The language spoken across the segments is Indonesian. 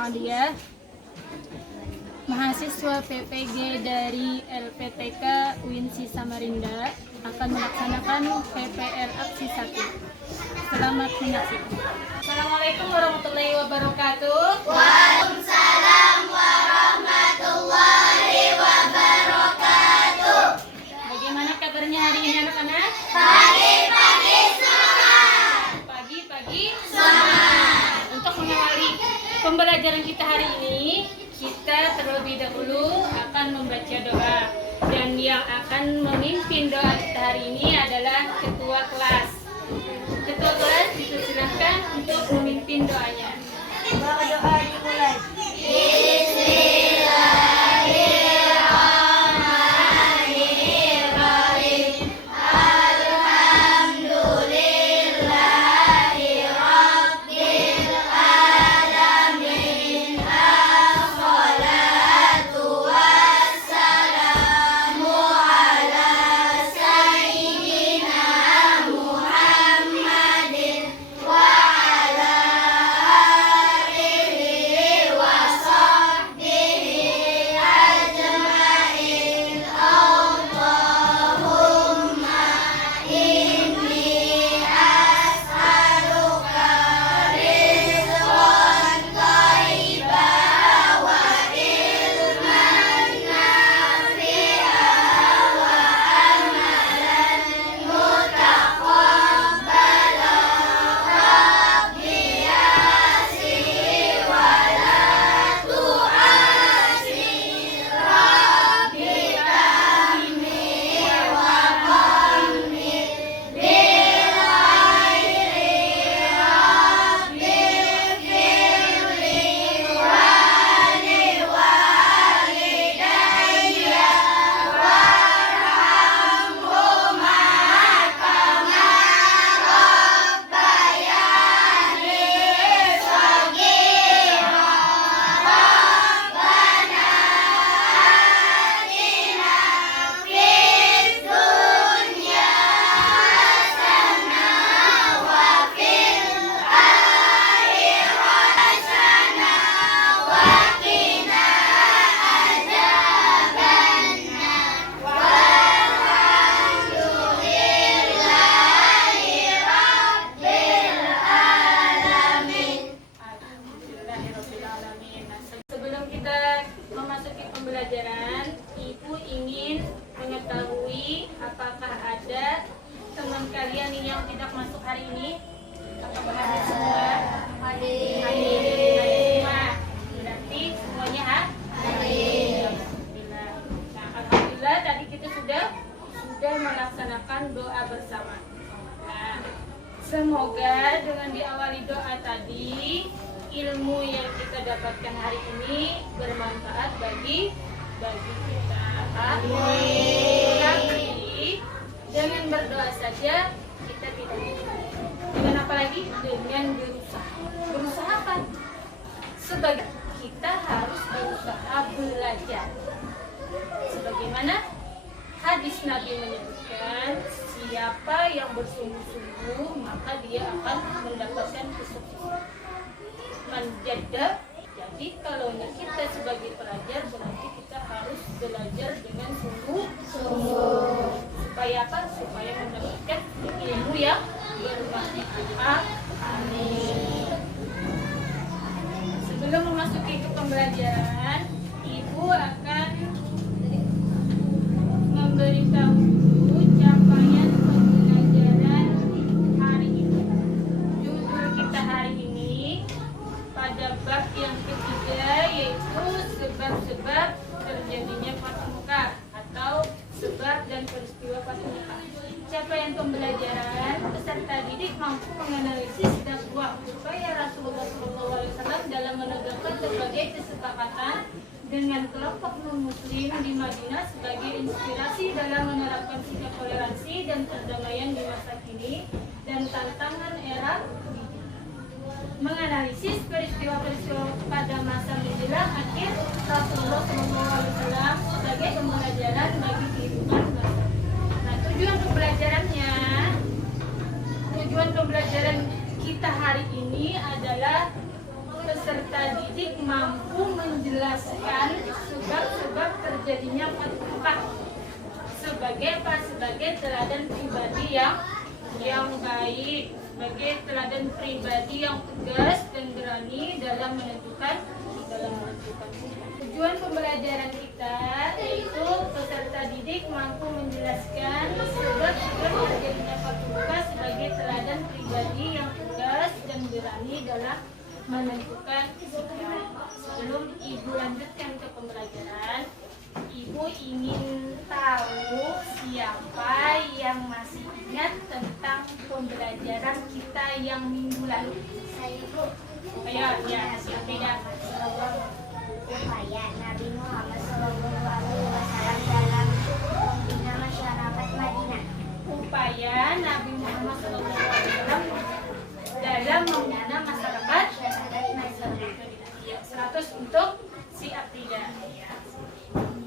Alia, mahasiswa PPG dari LPTK UINSI Samarinda akan melaksanakan PPL Aksi 1. Selamat menyaksikan. Assalamualaikum warahmatullahi wabarakatuh. Waalaikumsalam warahmatullahi wabarakatuh. Bagaimana kabarnya hari ini anak-anak? Pagi-pagi semangat. Pagi-pagi Semangat. Untuk mengawali pembelajaran kita hari ini, kita terlebih dahulu akan membaca doa. Dan yang akan memimpin doa kita hari ini adalah ketua kelas. Ketua kelas dipersilahkan untuk memimpin doanya. Doa dimulai. Sebelum kita memasuki pembelajaran, Ibu ingin mengetahui apakah ada teman kalian yang tidak masuk hari ini? Apakah ada semua? Hadir semua. Berarti semuanya hadir. Alhamdulillah. Nah, alhamdulillah tadi kita sudah melaksanakan doa bersama. Nah, semoga dengan diawali doa tadi, ilmu yang kita dapatkan hari ini bermanfaat bagi kita. Amin. Tapi dengan berdoa saja kita tidak cukup. Dengan apa lagi? Dengan berusaha. Berusaha apa? Sebagai kita harus berusaha belajar. Sebagaimana hadis Nabi menyebutkan, siapa yang bersungguh-sungguh maka dia akan mendapatkan kesuksesan. Menjaga. Jadi kalau kita sebagai pelajar berarti kita harus belajar dengan sungguh-sungguh. Supaya apa? Supaya mendapatkan ilmu yang bermanfaat. Amin. Sebelum memasuki ke pembelajaran, Ibu akan memberitahu capaian pembelajaran hari ini. Judul kita hari ini pada bab yang ketiga, yaitu sebab-sebab terjadinya fatwa muka atau sebab dan peristiwa fatwa muka. Capaian pembelajaran, peserta didik mampu menganalisis dakwah upaya Rasulullah SAW dalam menegakkan berbagai kesepakatan dengan kelompok non-muslim di Madinah sebagai inspirasi dalam menerapkan sikap toleransi dan perdamaian di masa kini dan tantangan era menganalisis peristiwa-peristiwa pada masa menjelang akhir Rasulullah SAW sebagai pembelajaran bagi kehidupan bangsa. Nah, tujuan pembelajaran kita hari ini adalah peserta didik mampu menjelaskan sebab-sebab terjadinya Fathu Mekah sebagai apa? Sebagai teladan pribadi yang baik, sebagai teladan pribadi yang tegas dan berani dalam menentukan. Tujuan pembelajaran kita yaitu peserta didik mampu menjelaskan sebab-sebab terjadinya Fathu Mekah sebagai teladan pribadi yang tegas dan berani dalam menentukan sikap. Sebelum Ibu lanjutkan ke pembelajaran, Ibu ingin tahu siapa yang masih ingat tentang pembelajaran kita yang minggu lalu? Saya Bu. Ayo, ya, beda. Upaya Nabi Muhammad SAW dalam membina masyarakat Madinah. Upaya Nabi Muhammad SAW dalam membina masyarakat Madinah. 100 untuk si Afrida.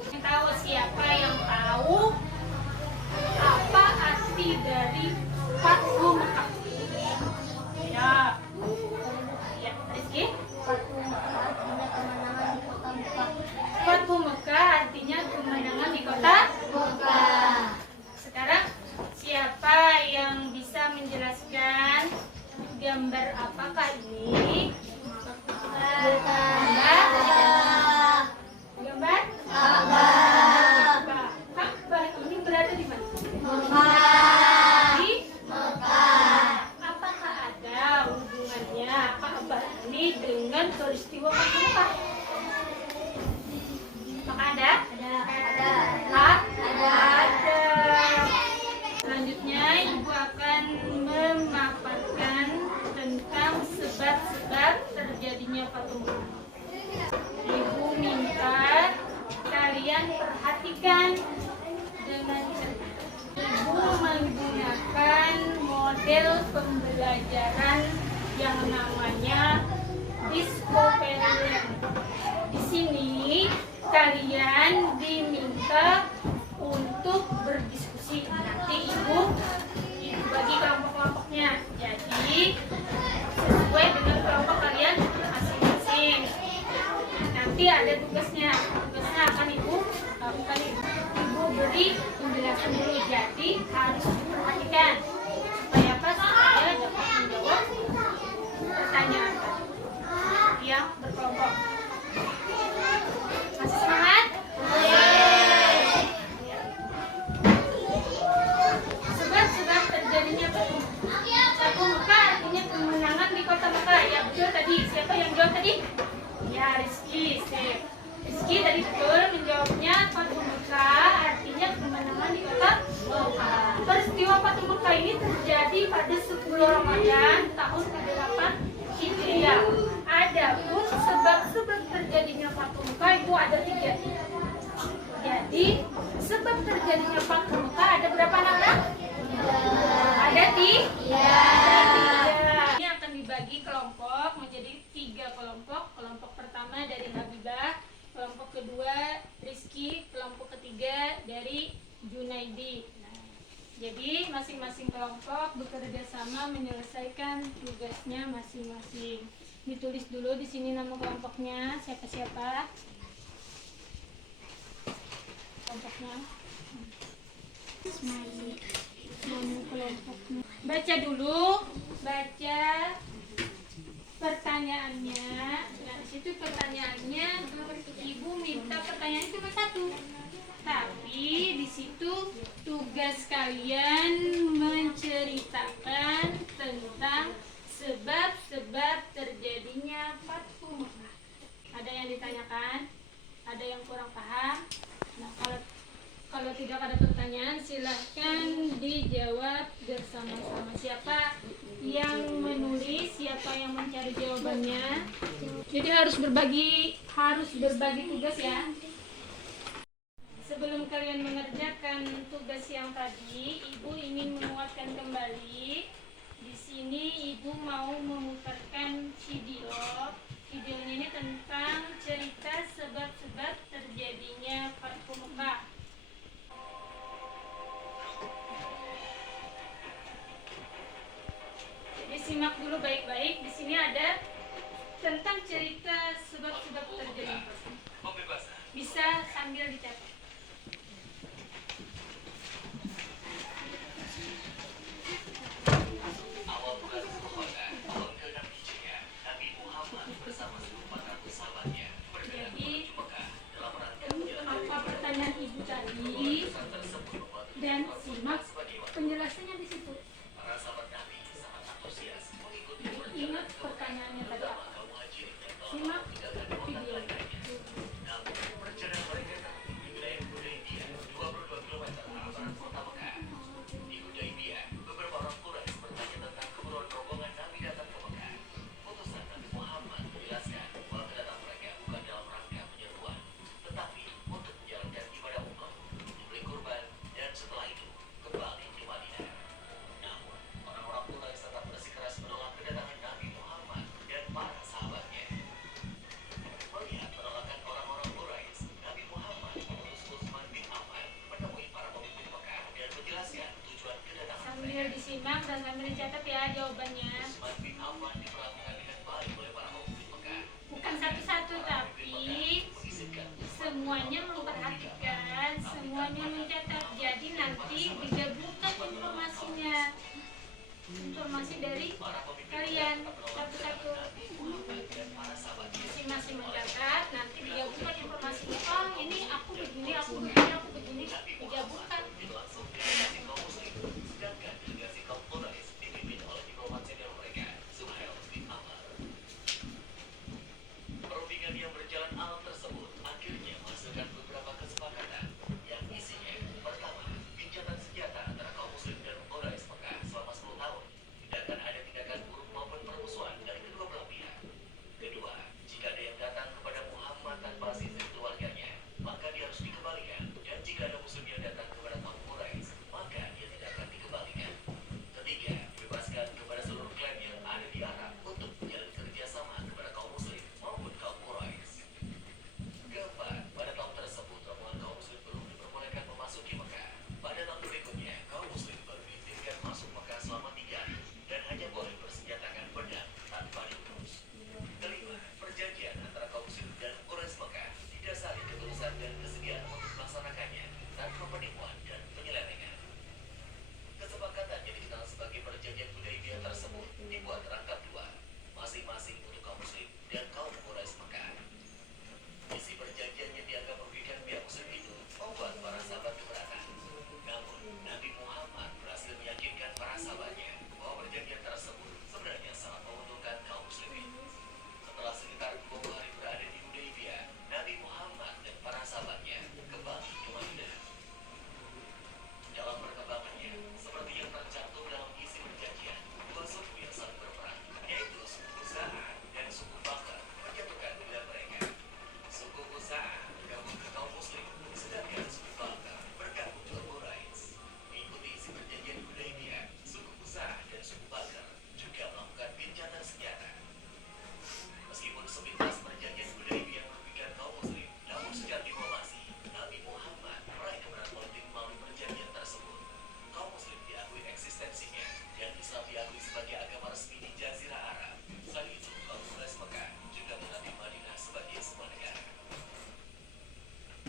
Yang tahu siapa yang tahu apa arti dari Fathu Mekah? Ya, ya, Rizky. Fathu Mekah artinya kemenangan di kota Mekah. Sekarang siapa yang bisa menjelaskan gambar apakah ini? Gambar Ka'bah ini berada di mana? Di Mekah. apakah ada hubungannya Ka'bah ini dengan peristiwa Fathu Mekah? Apakah ada? Ada. Selanjutnya Ibu akan memaparkan tentang sebab-sebab terjadinya Fathu Mekah. Ibu minta kalian perhatikan dengan cermat. Ibu menggunakan model pembelajaran yang namanya Discovery. Di sini kalian diminta untuk berdiskusi. Nanti Ibu bagi kelompok-kelompoknya. Jadi sesuai dengan kelompok kalian masing-masing. Nanti ada tugasnya. Tugasnya akan Ibu lakukan. Ibu beri penjelasan dulu. Jadi harus diperhatikan supaya apa? Supaya dapat menjawab pertanyaan yang berkelompok. Masih semangat? Sebab-sebab terjadinya Fathu Mekah artinya kemenangan di kota Mekah. Ya betul tadi. Siapa yang jawab tadi? Ya Rizky. Rizky tadi betul menjawabnya. Fathu Mekah artinya kemenangan di kota Mekah. Peristiwa Fathu Mekah ini terjadi pada 10 Ramadan tahun ke-8 Hijriah. Adapun sebab-sebab terjadinya Fathu Mekah itu ada 3. Jadi sebab terjadinya Fathu Mekah ada berapa anak? Ada 3. Ini akan dibagi kelompok menjadi 3 kelompok. Kelompok pertama dari Habibah, kelompok kedua Rizky, kelompok ketiga dari Junaidi. Jadi masing-masing kelompok bekerja sama menyelesaikan tugasnya masing-masing. Ditulis dulu di sini nama kelompoknya, siapa-siapa kelompoknya. Nama kelompoknya. Baca dulu, baca pertanyaannya. Nah, di situ pertanyaannya Ibu minta pertanyaan cuma 1. Tapi di situ tugas kalian menceritakan tentang sebab-sebab terjadinya Fathu Mekah. Ada yang ditanyakan? Ada yang kurang paham? Nah, kalau tidak ada pertanyaan silahkan dijawab bersama-sama. Siapa yang menulis, siapa yang mencari jawabannya. Jadi harus berbagi tugas ya. Sebelum kalian mengerjakan tugas yang tadi, Ibu ingin menguatkan kembali. Di sini Ibu mau memutarkan video. Videonya ini tentang cerita sebab-sebab terjadinya Fathu Mekah. Jadi simak dulu baik-baik. Di sini ada tentang cerita sebab-sebab terjadi. Bisa sambil dicatat. Awal bulan Zulhijjah tahun ke-6 Hijriah, Nabi Muhammad bersama 1.400 sahabatnya bergerak Jadi, menuju Mekah dalam rangka menjalankan apa ibadah pertanyaan ibu tadi? Keputusan tersebut membuat Dan Umar simak sebagai wakil. penjelasannya di situ. Para sahabat Nabi sangat antusias mengikuti Jadi perjalanan ingat ke Mekah, pertanyaannya tadi terutama apa? kaum muhajirin yang telah Simak lama meninggalkan kota video. kelahirannya. Namun, perjalanan mereka tempuh di wilayah Hudaybiyah, 22 km arah barat kota Mekah. Di Hudaybiyah, beberapa orang Quraisy bertanya tentang keperluan rombongan Nabi datang ke Mekah. Utusan Nabi Muhammad menjelaskan bahwa kedatangan mereka bukan dalam rangka penyeruan, tetapi untuk menjalankan ibadah umroh, membeli kurban, dan setelah itu kembali ke Madinah. Namun, orang-orang Quraisy tetap bersikeras menolak kedatangan Nabi Muhammad dan para sahabatnya. Melihat penolakan orang-orang Quraisy, Nabi Muhammad mengutus Utsman bin Affan menemui para pemimpin Mekah dan menjelaskan tujuan kedatangan Sambil mereka. disimak dan sambil dicatat ya jawabannya. Utsman bin Affan diperlakukan dengan baik oleh para pemimpin Mekah. Bukan satu-satu tapi Mengizinkan semuanya memperhatikan, semuanya mencatat. Jadi nanti digabungkan informasinya. Informasi dari para pemimpin kalian menolak satu-satu. kedatangan Nabi Muhammad dan para sahabatnya. Masing-masing mencatat, nanti digabungkan informasinya. Oh ini aku begini, aku begini, aku begini. Digabungkan. Langsung delegasi kaum muslim, sedangkan delegasi kaum Quraisy dipimpin oleh diplomat senior mereka, Suhail bin Amr. Perundingan yang berjalan alam tersebut akhirnya menghasilkan beberapa kesepakatan yang isinya: pertama, gencatan senjata antara kaum muslim dan Quraisy Mekah selama 10 tahun, tidak akan ada tindakan buruk maupun permusuhan dari kedua belah pihak. Kedua, jika ada yang datang kepada Muhammad tanpa izin keluarganya, maka dia harus dikembalikan. Dan jika ada muslim yang datang kepada kaum Quraisy, maka dia tidak akan dikembalikan. Ketiga, bebaskan kepada seluruh klan yang ada di Arab untuk menjalin kerjasama kepada kaum muslim maupun kaum Quraisy. Keempat, pada tahun tersebut rombongan kaum muslim belum diperbolehkan memasuki Mekah. Pada tahun berikutnya, kaum muslim baru diizinkan masuk Mekah selama 3 hari dan hanya boleh bersenjatakan pedang tanpa diurus. Kelima, perjanjian antara kaum muslim dan Quraisy Mekah didasari ketulusan dan kesediaan untuk melaksanakannya tanpa penipuan dan penyelewengan. Kesepakatan yang dikenal sebagai perjanjian Hudaybiyah tersebut dibuat rangkap dua, masing-masing untuk kaum muslim dan kaum Quraisy Mekah. Isi perjanjian yang dianggap merugikan pihak muslim itu membuat para sahabat keberatan. Namun, Nabi Muhammad berhasil meyakinkan para sahabatnya bahwa perjanjian tersebut sebenarnya sangat menguntungkan kaum muslimin. Setelah sekitar 20 hari berada di Hudaybiyah, Nabi Muhammad dan para sahabatnya kembali ke Madinah. Dalam perkembangannya, seperti yang tercantum dalam isi perjanjian, dua suku yang saling berperang, yaitu suku Khuza'ah dan suku Bakr, menjatuhkan pilihan mereka. Suku Khuza'ah bergabung ke kaum muslim, sedangkan suku Bakr bergabung ke Quraisy. Mengikuti isi perjanjian Hudaybiyah, suku Khuza'ah dan suku Bakr juga melakukan gencatan senjata. Meskipun sepintas perjanjian Hudaybiyah merugikan kaum muslim, namun secara diplomasi, Nabi Muhammad meraih kemenangan politik melalui perjanjian tersebut. Kaum muslim diakui eksistensinya dan Islam diakui sebagai agama resmi di Jazirah Arab. Selain itu, kaum Quraisy Mekah juga menganggap Madinah sebagai sebuah negara.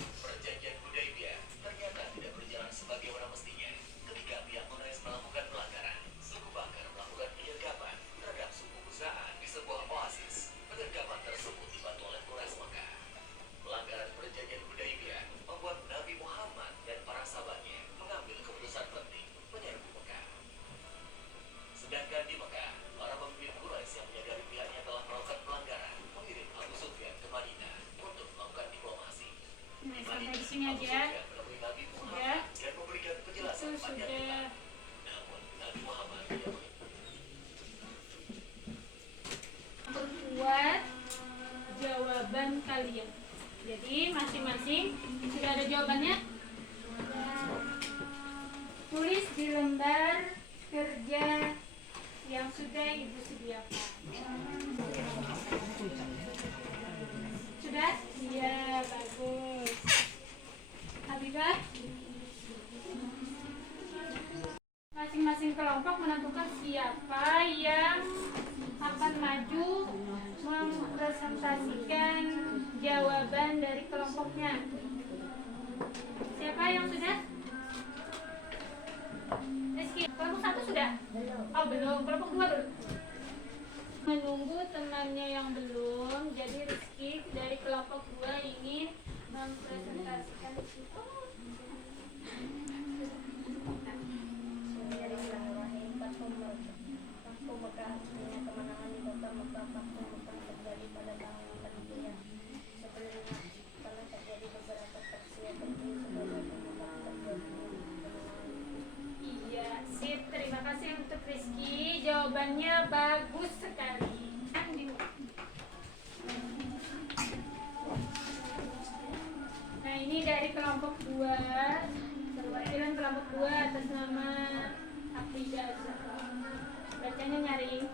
Perjanjian Hudaybiyah ternyata tidak berjalan sebagaimana mestinya. Ketika pihak Quraisy melakukan pelanggaran, suku Bakar melakukan penyergapan terhadap suku Khuza'ah di sebuah oasis. Penyergapan tersebut dibantu oleh Quraisy Mekah. Pelanggaran perjanjian Hudaybiyah membuat Nabi Muhammad dan para sahabatnya mengambil keputusan penting menyerbu Mekah. Sedangkan di Mekah, para pemimpin Quraisy yang menyadari pihaknya telah melakukan pelanggaran mengirim Abu Sufyan ke Madinah untuk melakukan diplomasi. Nah, sampai di sini Abu aja. Sufyan menemui Nabi Muhammad dan memberikan Itu penjelasan panjang sudah. lebar. Namun, Nabi Muhammad tidak Membuat jawaban kalian. Jadi masing-masing sudah ada jawabannya. Tulis di lembar kerja yang sudah ibu sediakan. Sudah? Iya, bagus. Habibah? Masing-masing kelompok menentukan siapa yang akan maju kelompoknya. Siapa yang sudah? Rizky, kelompok 1 sudah? Oh belum, kelompok 2 dulu. Menunggu temannya yang belum, jadi Rizky dari kelompok 2 ingin mempresentasikan situ. Bismillahirrahmanirrahim. Waktu Mekah artinya kemenangan di kota Mekah. Waktu Mekah terjadi pada tahun yang kedua. Sebelumnya telah terjadi beberapa peristiwa penting sebagai penyebab terjadinya kemenangan. Iya, sip. Terima kasih untuk Rizky. Jawabannya bagus sekali. Nah, ini dari kelompok 2. Perwakilan kelompok 2 atas nama Afrida Zahra. Bacanya nyaring.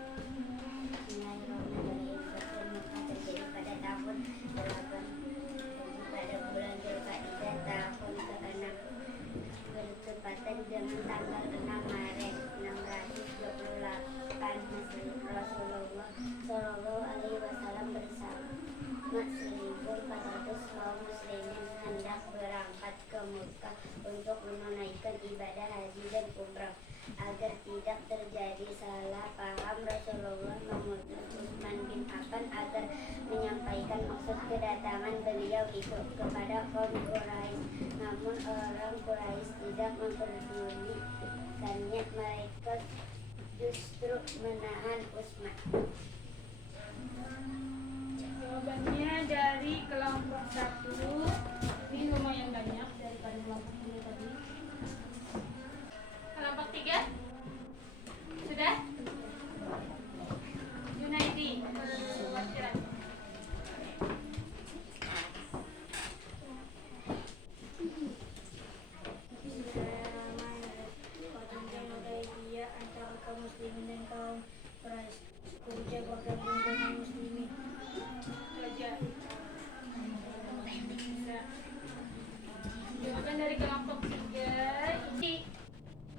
Bismillahirrahmanirrahim. Waktu Mekah terjadi pada tahun 8 pada bulan Dzulqa'dah tahun ke-6 bertepatan dengan tanggal 6 Maret 628 Rasulullah Shallallahu Alaihi Wasallam bersama 1.400 kaum muslimin hendak berangkat ke Mekah untuk menunaikan ibadah haji dan umrah. Agar tidak terjadi salah paham, Rasulullah mengutus Utsman bin Affan agar menyampaikan maksud kedatangan beliau itu kepada kaum Quraisy. Namun orang Quraisy tidak memperdulikannya, mereka justru menahan Utsman. Jawabannya dari kelompok 1. Ini lumayan banyak daripada kelompok 2 tadi. Kelompok 3 sudah? Junaidi perwakilan. Perjanjian Hudaybiyah antara kaum muslimin dan kaum Quraisy. Kurja bergabung dengan muslimin. Raja. Jawaban dari kelompok 3. Ini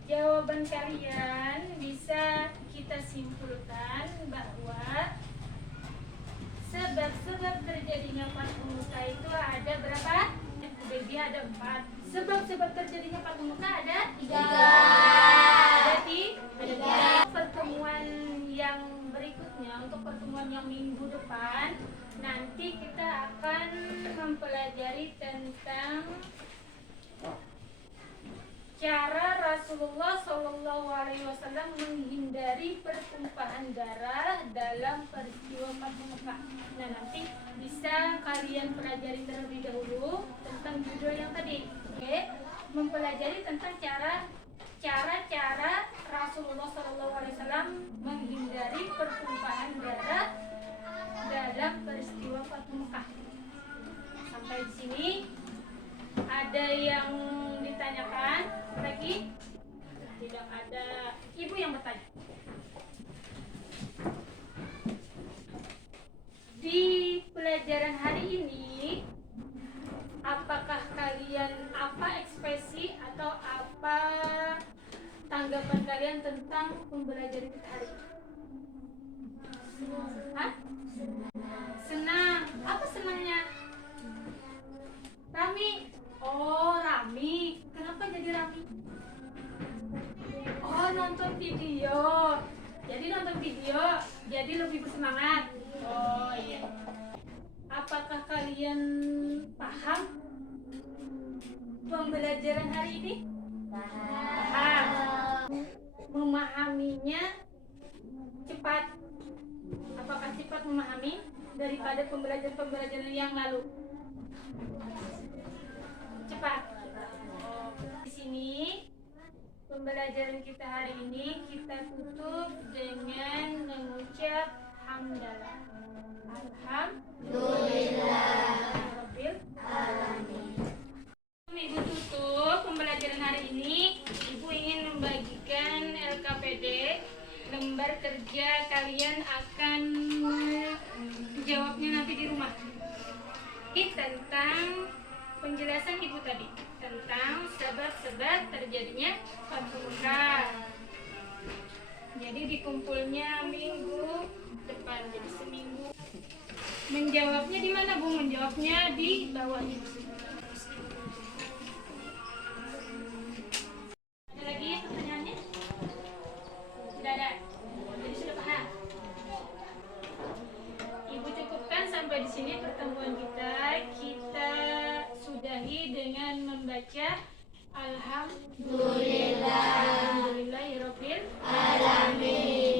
jawaban kalian bisa kita simpulkan bahwa sebab-sebab terjadinya Fathu Mekah itu ada berapa? Hudaybiyah ada 4. Sebab-sebab terjadinya Fathu Mekah ada 3. Berarti ada 3. Pertemuan yang berikutnya, untuk pertemuan yang minggu depan, nanti kita akan mempelajari tentang cara Rasulullah Shallallahu Alaihi Wasallam menghindari pertumpahan darah dalam peristiwa Fathu Mekah. Nah, nanti bisa kalian pelajari terlebih dahulu tentang judul yang tadi. Oke, mempelajari tentang cara-cara Rasulullah Shallallahu Alaihi Wasallam menghindari pertumpahan darah dalam peristiwa Fathu Mekah. Sampai di sini ada yang ditanyakan lagi? Tidak ada. Ibu yang bertanya. Di pelajaran hari ini, apakah kalian ekspresi atau apa tanggapan kalian tentang pembelajaran kita hari ini? Hah? Senang. Apa senangnya? Rami. Oh, Rami. Kenapa jadi Rami? Oh, nonton video. Jadi nonton video, jadi lebih bersemangat. Oh iya. Apakah kalian paham pembelajaran hari ini? Paham. Memahaminya cepat. Apakah cepat memahami daripada pembelajaran yang lalu? Cepat. Di sini pembelajaran kita hari ini kita tutup dengan mengucap hamdalah. Alhamdulillah. Rabbil alamin. Ibu tutup pembelajaran hari ini. Ibu ingin membagikan LKPD, lembar kerja kalian akan jawabnya nanti di rumah. Ini tentang penjelasan ibu tadi tentang sebab-sebab terjadinya Fathu Mekah. Jadi dikumpulnya minggu depan, jadi seminggu. Menjawabnya di mana, Bu? Menjawabnya di bawah ini. Ada lagi pertanyaannya? Tidak ada. Jadi sudah paham. Ibu cukupkan sampai di sini pertemuan kita. Kita sudahi dengan membaca Alhamdulillahirabbil alamin.